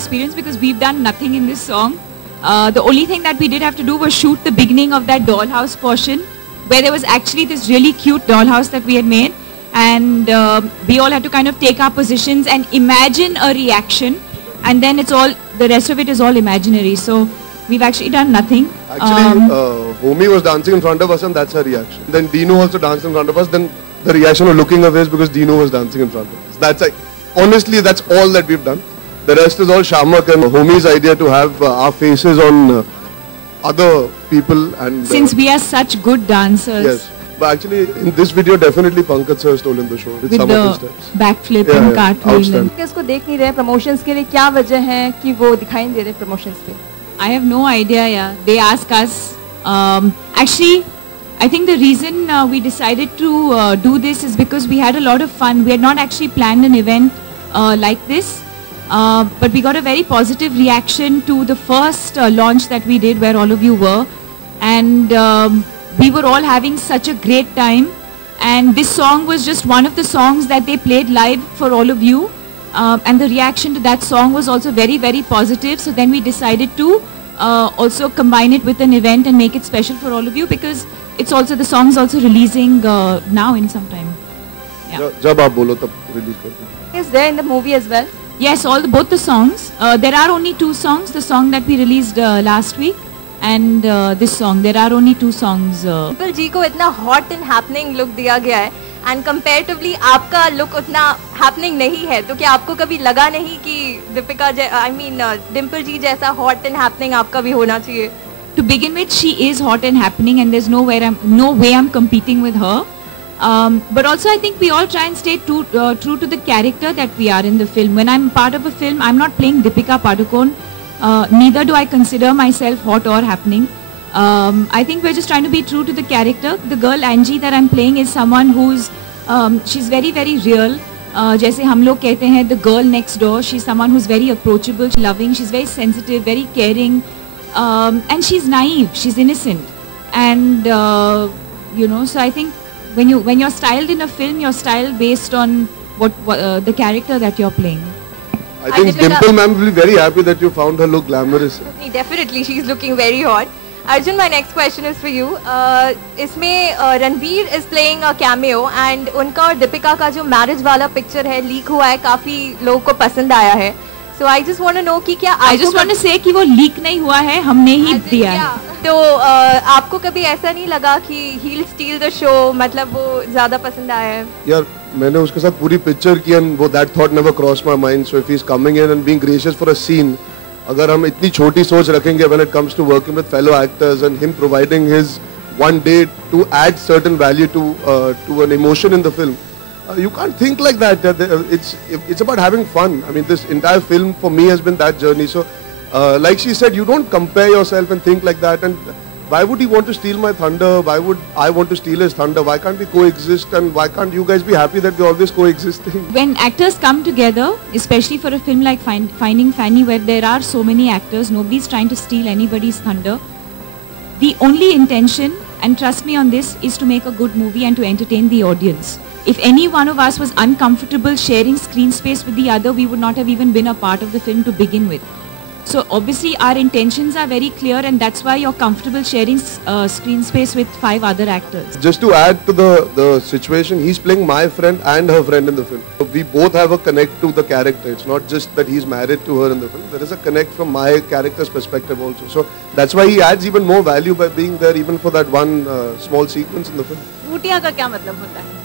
experience because we've done nothing in this song. The only thing that we did have to do was shoot the beginning of that dollhouse portion, where there was actually this really cute dollhouse that we had made, and we all had to kind of take our positions and imagine a reaction, and then the rest of it is all imaginary. So we've actually done nothing. Actually, Homie was dancing in front of us and that's her reaction. Then Dino also danced in front of us, then the reaction of looking away is because Dino was dancing in front of us. That's honestly, that's all that we've done. The rest is all Shamak and Homie's idea to have our faces on other people. And since we are such good dancers. Yes. But actually, in this video, definitely Pankaj sir has stolen the show with some of his steps. Backflip and cartwheel. इसको देख नहीं रहे promotions के लिए क्या वजह है कि वो दिखाई नहीं दे रहे promotions पे? I have no idea. Yeah, they ask us. Actually, I think the reason we decided to do this is because we had a lot of fun. We had not actually planned an event like this, but we got a very positive reaction to the first launch that we did, where all of you were, and we were all having such a great time. And this song was just one of the songs that they played live for all of you, and the reaction to that song was also very, very positive. So then we decided to also combine it with an event and make it special for all of you, because it's also, the song is also releasing now in some time. Yeah. जब आप बोलो तब release करते हैं. Is there in the movie as well? Yes, both the songs. There are only 2 songs. The song that we released last week and this song. There are only 2 songs. Dimple जी को इतना hot and happening look दिया गया है, and comparatively आपका look उतना happening नहीं है, तो क्या आपको कभी लगा नहीं कि दीपिका Dimple जी जैसा hot and happening आपका भी होना चाहिए? To begin with, she is hot and happening, and there's no way I'm competing with her. But also I think we all try and stay true to the character that we are in the film. When I'm part of a film, I'm not playing Deepika Padukone. Neither do I consider myself hot or happening. I think we're just trying to be true to the character. The girl Angie that I'm playing is someone who's she's very, very real. जैसे हम लोग कहते हैं, the girl next door. She's someone who's very approachable, loving. She's very sensitive, very caring, and she's naive. She's innocent, and so I think when you're styled in a film, you're styled based on what the character that you're playing. I think Dimple ma'am will be very happy that you found her look glamorous. Definitely, she's looking very hot. Arjun, my next question is for you. इसमें Ranveer is playing a cameo, and उनका और दीपिका का जो marriage वाला picture है, leak हुआ है, काफी लोगों को पसंद आया है. So I just want to know कि क्या I just want to say कि वो leak नहीं हुआ है, हमने ही दिया है. तो आपको कभी ऐसा नहीं लगा कि he'll steal the show, मतलब वो ज़्यादा पसंद आया है? यार मैंने उसके साथ पूरी पिक्चर की and वो that thought never crossed my mind. So if he's coming in and being gracious for a scene, अगर हम इतनी छोटी सोच रखेंगे when it comes to working with fellow actors and him providing his one day to add certain value to an emotion in the film, you can't think like that. It's about having fun. I mean, this entire film for me has been that journey. So like she said, you don't compare yourself and think like that. And why would he want to steal my thunder? Why would I want to steal his thunder? Why can't we coexist? And why can't you guys be happy that we're always coexisting? When actors come together, especially for a film like Finding Fanny, where there are so many actors, nobody's trying to steal anybody's thunder. The only intention, and trust me on this, is to make a good movie and to entertain the audience. If any one of us was uncomfortable sharing screen space with the other, we would not have even been a part of the film to begin with. So obviously our intentions are very clear, and that's why you're comfortable sharing screen space with 5 other actors. Just to add to the situation, he's playing my friend and her friend in the film. We both have a connect to the character. It's not just that he's married to her in the film. There is a connect from my character's perspective also. So that's why he adds even more value by being there, even for that one small sequence in the film. Bhutia का क्या मतलब होता है?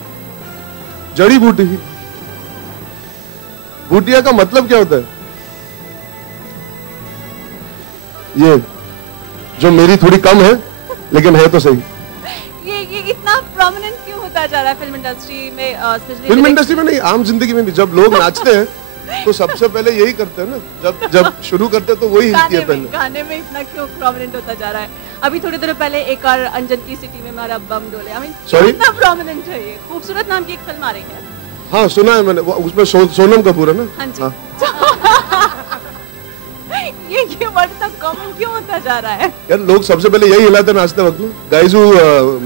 जड़ी बूटी. बूटिया का मतलब क्या होता है? ये जो मेरी थोड़ी कम है लेकिन है तो सही. ये इतना प्रोमिनेंट क्यों होता जा रहा है फिल्म इंडस्ट्री में? फिल्म इंडस्ट्री में नहीं, आम जिंदगी में भी जब लोग नाचते हैं तो सबसे पहले यही करते हैं ना. जब शुरू करते हैं तो वही हिलती है पहले. गाने में इतना क्यों प्रोमिनेंट होता जा रहा है? अभी थोड़ी देर पहले एक और अंजन की सिटी में हमारा बम डोले. I mean, इतना प्रोमिनेंट है ये. खूबसूरत नाम की एक फिल्म आ रही है. हाँ सुना है मैंने. उसमें सोनम कपूर है ना. हाँ जी. ये वर्ड तक कॉमन क्यों होता जा रहा है? यार लोग सबसे पहले यही हिलाते हैं नाचते वक्त. Guys who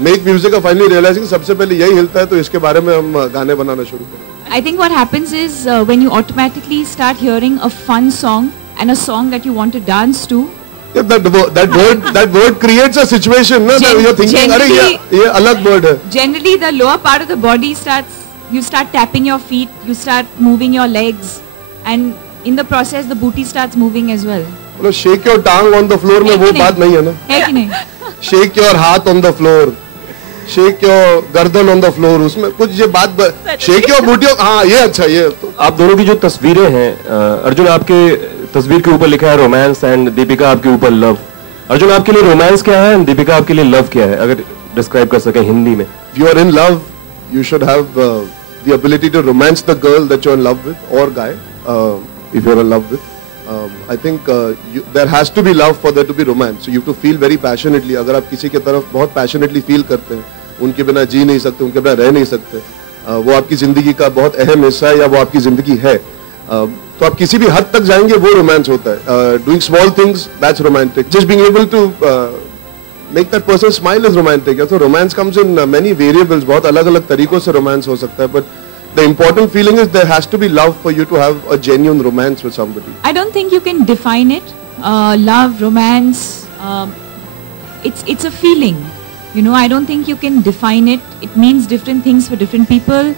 make music are finally realising सबसे पहले यही हिलता है, तो इसके बारे में हम गाने बनाना शुरू करें. I think what happens is when you automatically start hearing a fun song and a song that you want to dance to. Yeah, that word creates a situation, no? That you're thinking, अरे ये अलग word है. Generally, the lower part of the body you start tapping your feet, you start moving your legs, and in the process, the booty starts moving as well. मतलब shake your tongue on the floor में वो बात नहीं है ना? है कि नहीं? Shake your हाथ on the floor, shake your गर्दन on the floor, उसमें कुछ ये बात shake your booty, हाँ ये अच्छा ये. आप दोनों की जो तस्वीरें हैं, अर्जुन आपके तस्वीर के ऊपर लिखा है रोमांस एंड दीपिका आपके ऊपर लव. अर्जुन आपके लिए रोमांस क्या है, दीपिका आपके लिए लव क्या है, अगर डिस्क्राइब कर सके हिंदी में? If you are in love, you should have the ability to romance the girl that you're in love with or guy. If you're in love with, I think there has to be love for there to be romance. So you have to feel very passionately. अगर आप किसी की तरफ बहुत passionately feel करते हैं, उनके बिना जी नहीं सकते, उनके बिना रह नहीं सकते, वो आपकी जिंदगी का बहुत अहम हिस्सा है या वो आपकी जिंदगी है, तो आप किसी भी हद तक जाएंगे वो रोमांस होता है. Doing small things, that's romantic. Just being able to make that person smile is romantic. So romance comes in many variables. बहुत अलग-अलग तरीकों से romance हो सकता है, but the important feeling is there has to be love for you to have a genuine romance with somebody. I don't think you can define it. Love, romance, it's a feeling. You know, I don't think you can define it. It means different things for different people.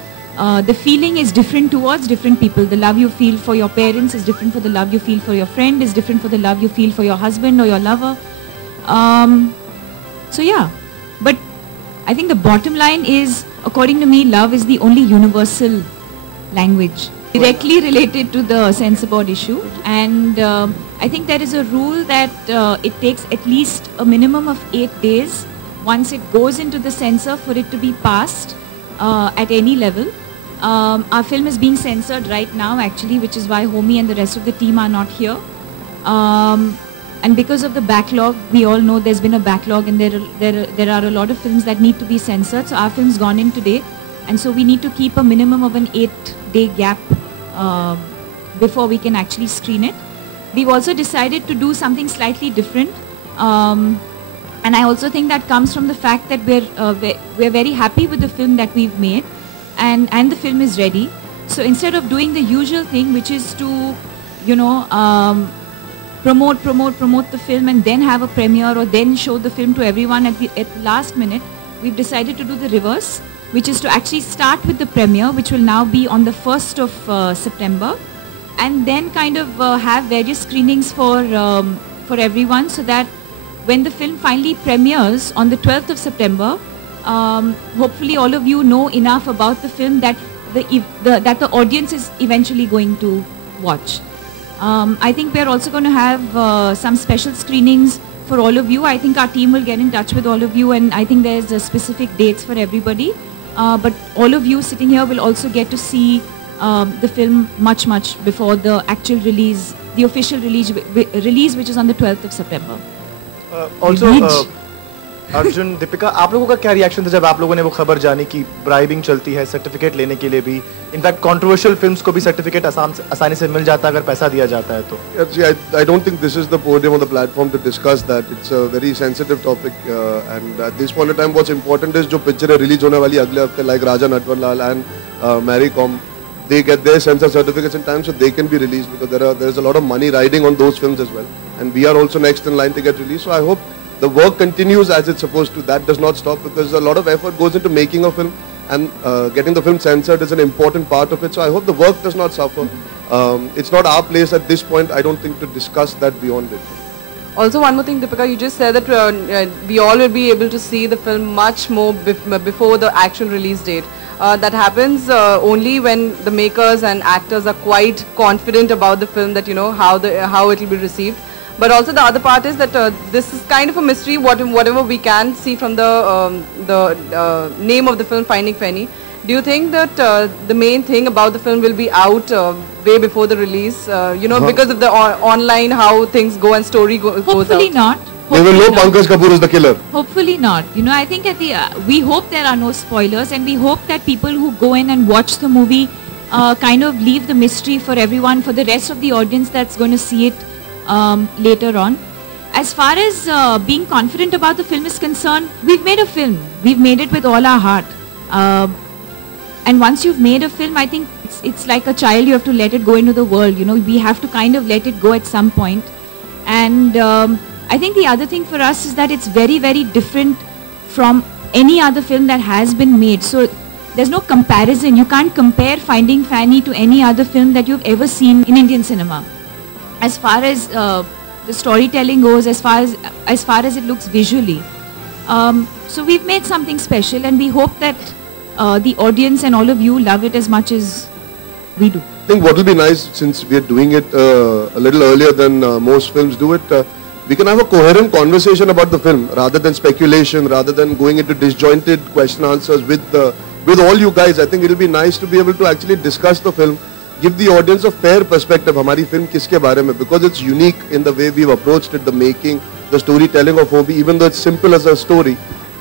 The feeling is different towards different people. The love you feel for your parents is different for the love you feel for your friend, is different for the love you feel for your husband or your lover. So yeah, but I think the bottom line is, according to me, love is the only universal language directly related to the censor board issue. And I think there is a rule that it takes at least a minimum of 8 days once it goes into the censor for it to be passed at any level. Our film is being censored right now actually, which is why Homi and the rest of the team are not here. And because of the backlog, we all know there's been a backlog, and there are a lot of films that need to be censored. So our film's gone in today, and so we need to keep a minimum of an 8-day gap before we can actually screen it. We've also decided to do something slightly different, and I also think that comes from the fact that we're very happy with the film that we've made, and the film is ready. So instead of doing the usual thing, which is to, you know, promote the film and then have a premiere or then show the film to everyone at the last minute, we've decided to do the reverse, which is to actually start with the premiere, which will now be on the 1st of September, and then kind of have various screenings for everyone, so that when the film finally premieres on the 12th of September, hopefully all of you know enough about the film that the audience is eventually going to watch. I think we're also going to have some special screenings for all of you. I think our team will get in touch with all of you, and I think there's specific dates for everybody. But all of you sitting here will also get to see the film much before the actual release, the official release, which is on the 12th of September. Also, Arjun, Deepika, आप लोगों का क्या reaction था जब आप लोगों ने वो खबर जानी कि ब्राइबिंग चलती है सर्टिफिकेट लेने के लिए भी? इनफैक्ट कंट्रोवर्शियल फिल्म्स को भी सर्टिफिकेट आसानी से मिल जाता है अगर पैसा दिया जाता है तो. I don't think this is the podium or the platform to discuss that. It's a very sensitive topic, and at this point in time, what's important is जो पिक्चरें रिलीज होने वाली अगले हफ्ते, like Raja Natwarlal and Mary Com, they get their censor certificates in time so they can be released, because there's a lot of money riding on those films as well, and we are also next in line to get released. So I hope the work continues as it's supposed to. That does not stop, because a lot of effort goes into making a film, and getting the film censored is an important part of it. So I hope the work does not suffer. It's not our place at this point, I don't think, to discuss that beyond it. Also, one more thing, Deepika, you just said that we all will be able to see the film much more before the actual release date. That happens only when the makers and actors are quite confident about the film, that you know how it will be received. But also the other part is that this is kind of a mystery. Whatever we can see from the name of the film, Finding Fanny. Do you think that the main thing about the film will be out way before the release? You know, because of the online, how things go and story goes out. Hopefully not. They will know Pankaj Kapoor is the killer. Hopefully not. You know, I think at the we hope there are no spoilers, and we hope that people who go in and watch the movie kind of leave the mystery for everyone, for the rest of the audience that's going to see it later on. As far as being confident about the film is concerned, we've made a film. We've made it with all our heart. And once you've made a film, I think it's like a child. You have to let it go into the world. You know, we have to kind of let it go at some point. And I think the other thing for us is that it's very, very different from any other film that has been made. So there's no comparison. You can't compare Finding Fanny to any other film that you've ever seen in Indian cinema. As far as the storytelling goes, as far as it looks visually. So we've made something special, and we hope that the audience and all of you love it as much as we do. I think what will be nice, since we are doing it a little earlier than most films do it, we can have a coherent conversation about the film rather than speculation, rather than going into disjointed question answers with all you guys. I think it will be nice to be able to actually discuss the film, give the audience a fair perspective. Hamari film kiske bare mein, because it's unique in the way we've approached it, the making, the storytelling of Hobie, even though it's simple as a story.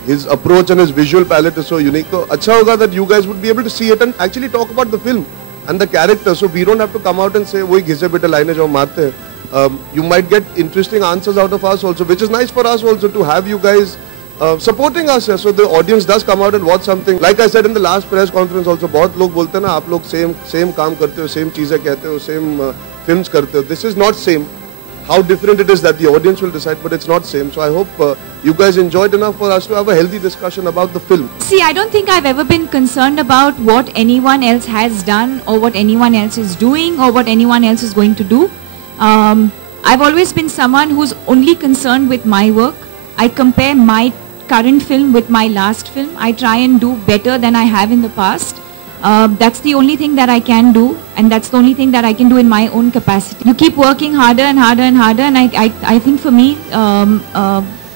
His approach and his visual palette is so unique. So, अच्छा होगा that you guys would be able to see it and actually talk about the film and the character. So we don't have to come out and say, "वही घिसे पिटे लाइनें जो हम मारते हैं." You might get interesting answers out of us also, which is nice for us also to have you guys supporting us. So the audience does come out and watch something. Like I said in the last press conference also, बहुत लोग बोलते हैं ना, आप लोग same काम करते हो, same चीजें कहते हो, same films करते हो. This is not same. How different it is that the audience will decide, but it's not same. So I hope you guys enjoyed enough for us to have a healthy discussion about the film. See, I don't think I've ever been concerned about what anyone else has done or what anyone else is doing or what anyone else is going to do. I've always been someone who's only concerned with my work. I compare my current film with my last film. I try and do better than I have in the past. That's the only thing that I can do, and that's the only thing that I can do in my own capacity. You keep working harder and harder and harder, and I think for me,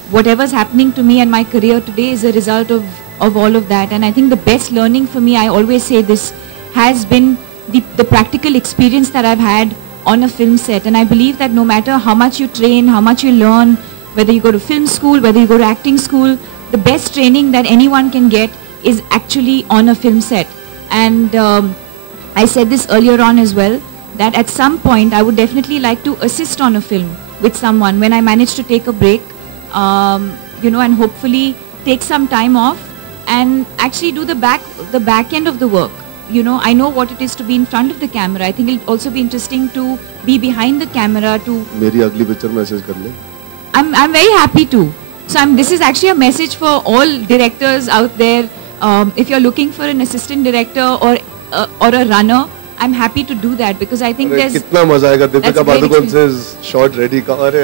whatever's happening to me and my career today is a result of all of that. And I think the best learning for me, I always say this, has been the practical experience that I've had on a film set. And I believe that no matter how much you train, how much you learn, whether you go to film school, whether you go to acting school, the best training that anyone can get is actually on a film set. And I said this earlier on as well, that at some point I would definitely like to assist on a film with someone when I manage to take a break, you know, and hopefully take some time off and actually do the back end of the work. You know, I know what it is to be in front of the camera. I think it'll also be interesting to be behind the camera to... मेरी अगली picture message कर ले. I'm very happy to. So this is actually a message for all directors out there. If you're looking for an assistant director or a runner, I'm happy to do that, because I think there's... कितना मजा आएगा. Deepika Padukone says shot ready. अरे.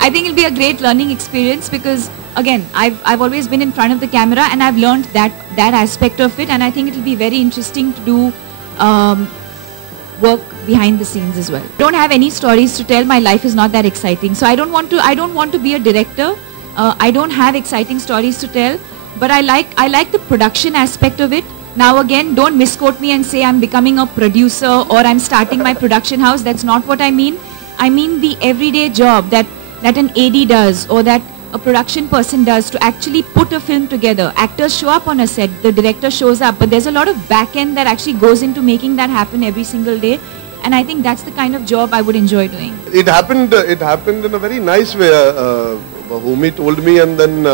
I think it'll be a great learning experience, because again, I've always been in front of the camera and I've learned that aspect of it, and I think it'll be very interesting to do work behind the scenes as well. I don't have any stories to tell. My life is not that exciting, so I don't want to be a director. I don't have exciting stories to tell, but I like the production aspect of it. Now again, don't misquote me and say I'm becoming a producer or I'm starting my production house. That's not what I mean. I mean the everyday job that an AD does, or that a production person does, to actually put a film together. Actors show up on a set, the director shows up, but there's a lot of back end that actually goes into making that happen every single day. And I think that's the kind of job I would enjoy doing. It happened in a very nice way. Homie told me, and then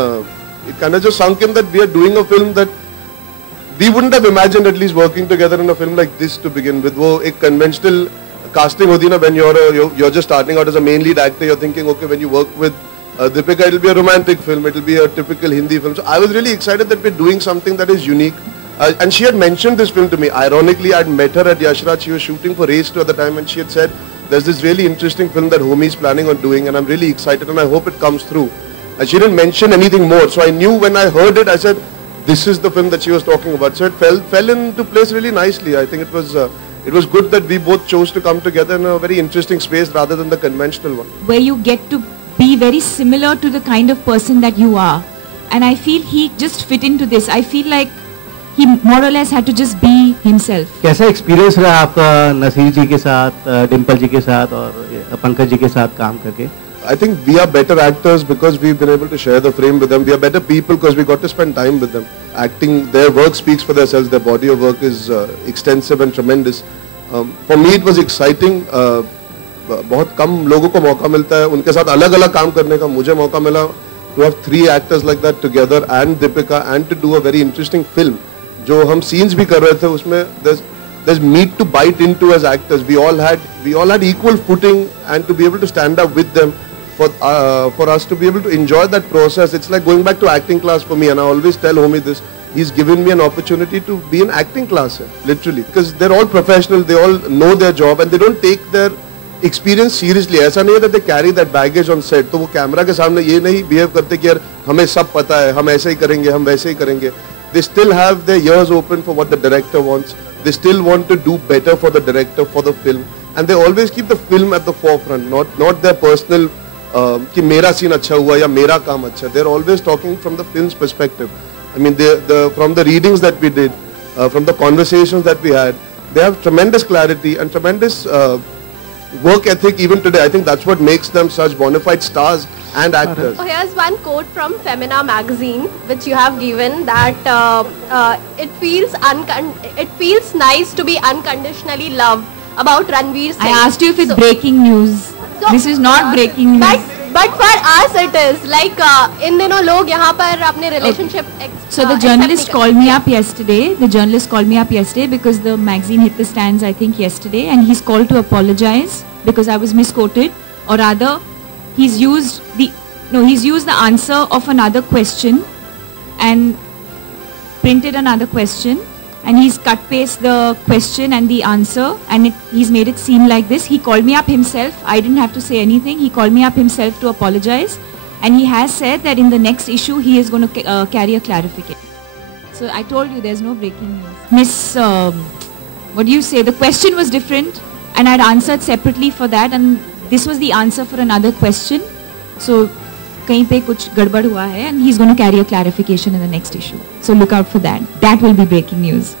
it kind of just sunk in that we are doing a film that we wouldn't have imagined, at least working together in a film like this to begin with. वो एक conventional casting होती है ना, when you're just starting out as a main lead actor, you're thinking, okay, when you work with Deepika, it'll be a romantic film, it'll be a typical Hindi film. So I was really excited that we're doing something that is unique. And she had mentioned this film to me. Ironically, I'd met her at Yashraj. She was shooting for Race 2 at the time, and she had said, there's this really interesting film that Homie is planning on doing, and I'm really excited, and I hope it comes through. And she didn't mention anything more, so I knew when I heard it, I said, this is the film that she was talking about. So it fell into place really nicely. I think it was good that we both chose to come together in a very interesting space rather than the conventional one. Where you get to be very similar to the kind of person that you are. And I feel he just fit into this. I feel like he more or less had to just be himself. कैसा experience रहा आपका नसीर जी के साथ, डिम्पल जी के साथ और पंकज जी के साथ काम करके? I think we are better actors because we've been able to share the frame with them. We are better people because we got to spend time with them. Acting, their work speaks for themselves. Their body of work is extensive and tremendous. For me, it was exciting. बहुत कम लोगों को मौका मिलता है उनके साथ अलग-अलग काम करने का. मुझे मौका मिला to have 3 actors like that together and Deepika, and to do a very interesting film जो हम scenes भी कर रहे थे उसमें there's meat to bite into as actors. We all had equal footing, and to be able to stand up with them for us to be able to enjoy that process. It's like going back to acting class for me, and I always tell Homie this. He's given me an opportunity to be in acting class, literally, because they're all professional, they all know their job, and they don't take their experience seriously. ऐसा नहीं है that they carry that baggage on set. तो वो camera के सामने ये नहीं behave करते कि यार हमें सब पता है, हम ऐसे ही करेंगे, हम वैसे ही करेंगे. They still have their ears open for what the director wants. They still want to do better for the director, for the film, and they always keep the film at the forefront, not their personal कि मेरा scene अच्छा हुआ या मेरा काम अच्छा. They're always talking from the film's perspective. I mean, from the readings that we did, from the conversations that we had, they have tremendous clarity and tremendous work ethic even today. I think that's what makes them such bona fide stars and actors. So here's one quote from Femina magazine, which you have given, that it feels nice to be unconditionally loved about Ranveer Singh. I asked you if it's breaking news. So, this is not breaking news. But for us it is like इन दिनों लोग यहाँ पर अपने relationship. So the journalist called me up yesterday. The journalist called me up yesterday because the magazine hit the stands, I think, yesterday, and he's called to apologize because I was misquoted, or rather, he's used the answer of another question and printed another question, and he's cut paste the question and the answer, and he's made it seem like this. He called me up himself. I didn't have to say anything. He called me up himself to apologize, and he has said that in the next issue he is going to carry a clarification. So I told you there's no breaking news. Miss, what do you say? The question was different, and I'd answered separately for that, and this was the answer for another question. So कहीं पे कुछ गड़बड़ हुआ है, and he's going to carry a clarification in the next issue. So look out for that. That will be breaking news.